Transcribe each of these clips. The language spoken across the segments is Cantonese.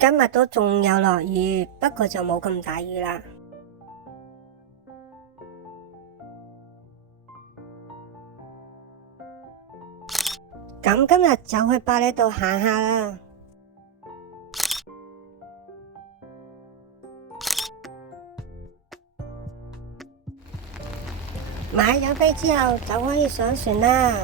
今日都仲有落雨，不過就冇咁大雨啦。咁今日就去百里道行下啦。買咗飛之後就可以上船啦。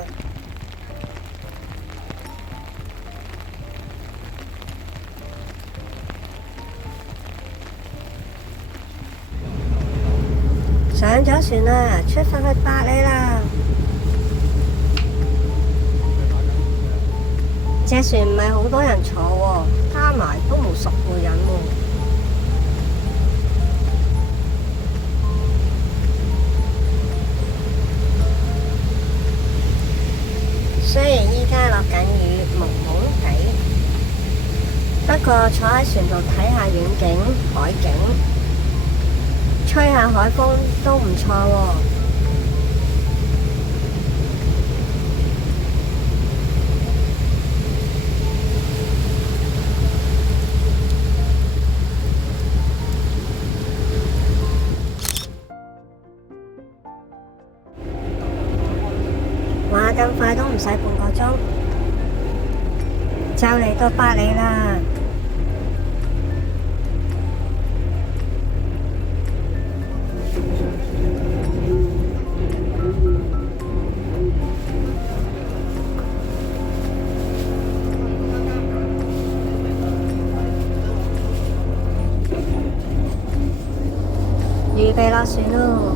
上咗船啦，出發去百里啦。隻船唔係好多人坐喎，加埋都冇10個人喎。雖然依家落緊雨，蒙蒙地，不過坐喺船度睇下遠景、海景，吹下海風都唔錯喎。話咁快都唔使半個鐘，就嚟到百里啦。預備落船咯。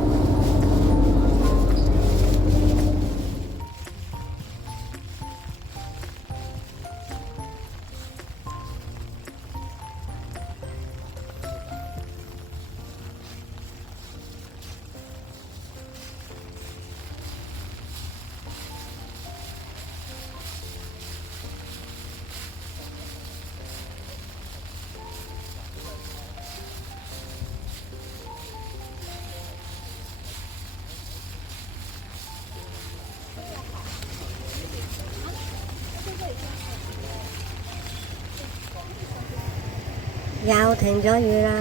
又停咗雨啦，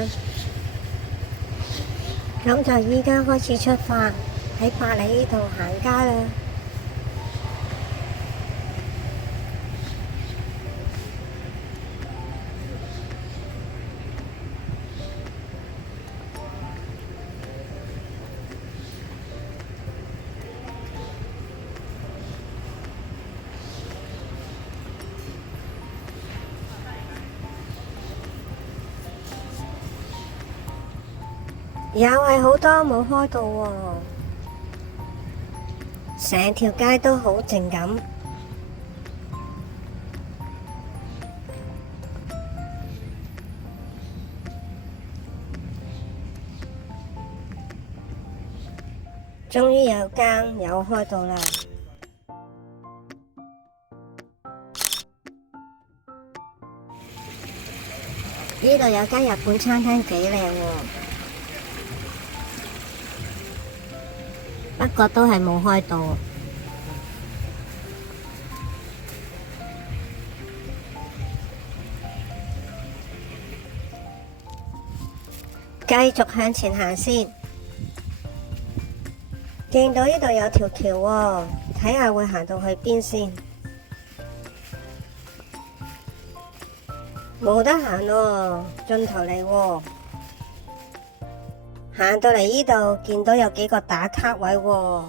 咁就依家開始出發，喺百里呢度行街啦。又係好多冇開到喎，成條街都好靜咁。終於有間有開到啦！呢度有間日本餐廳幾靚喎。不過都係冇開到。繼續向前行先，見到呢度有條橋喎，睇下會行到去邊先。冇得行喎，盡頭嚟喎。行到嚟呢度，見到有幾個打卡位喎，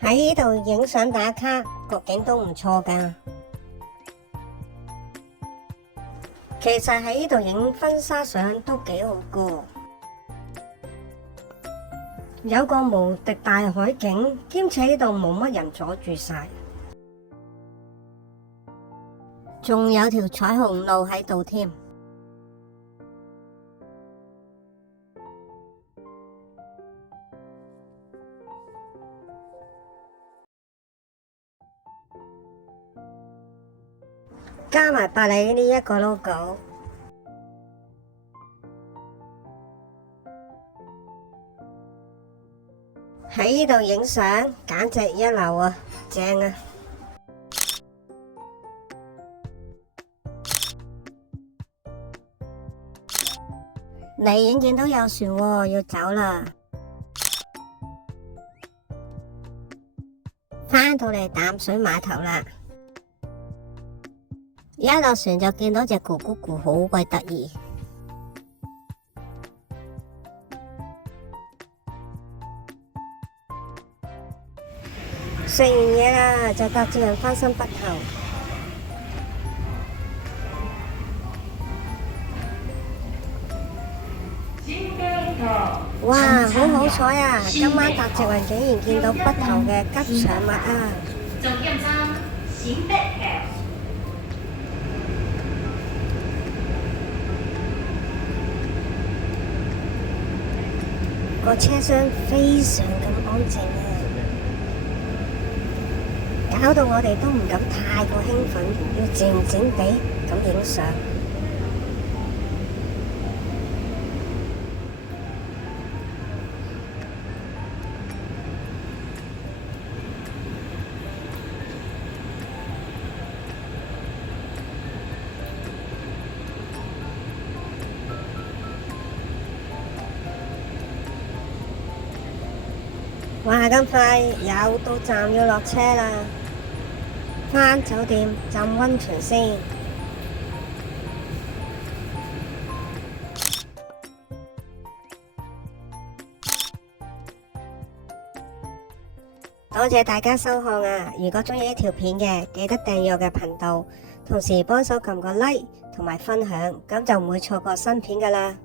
喺呢度影相打卡，個景都唔錯㗎。其實喺呢度影婚紗相都幾好㗎，有個無敵大海景，兼且呢度冇乜人阻住晒，仲有條彩虹路喺度添。加埋百里呢一個 logo， 喺呢度影相簡直一流啊，正啊！你已經見到有船喎，要走啦。返到嚟淡水碼頭啦，一落船就見到隻咕咕咕，好鬼得意。食完嘢啦，就搭住人返新北頭。哇，好好彩啊！今晚搭直運竟然見到北頭嘅吉祥物啊！重點3新北橋。個車廂非常咁安靜啊，搞到我哋都唔敢太過興奮，要靜靜地咁影相。哇！咁快又到站要落車啦，返酒店浸溫泉先。多謝大家收看啊！如果鍾意呢條片嘅，記得訂閱我嘅頻道，同時幫手撳個 like 同埋分享，咁就唔會錯過新片㗎喇。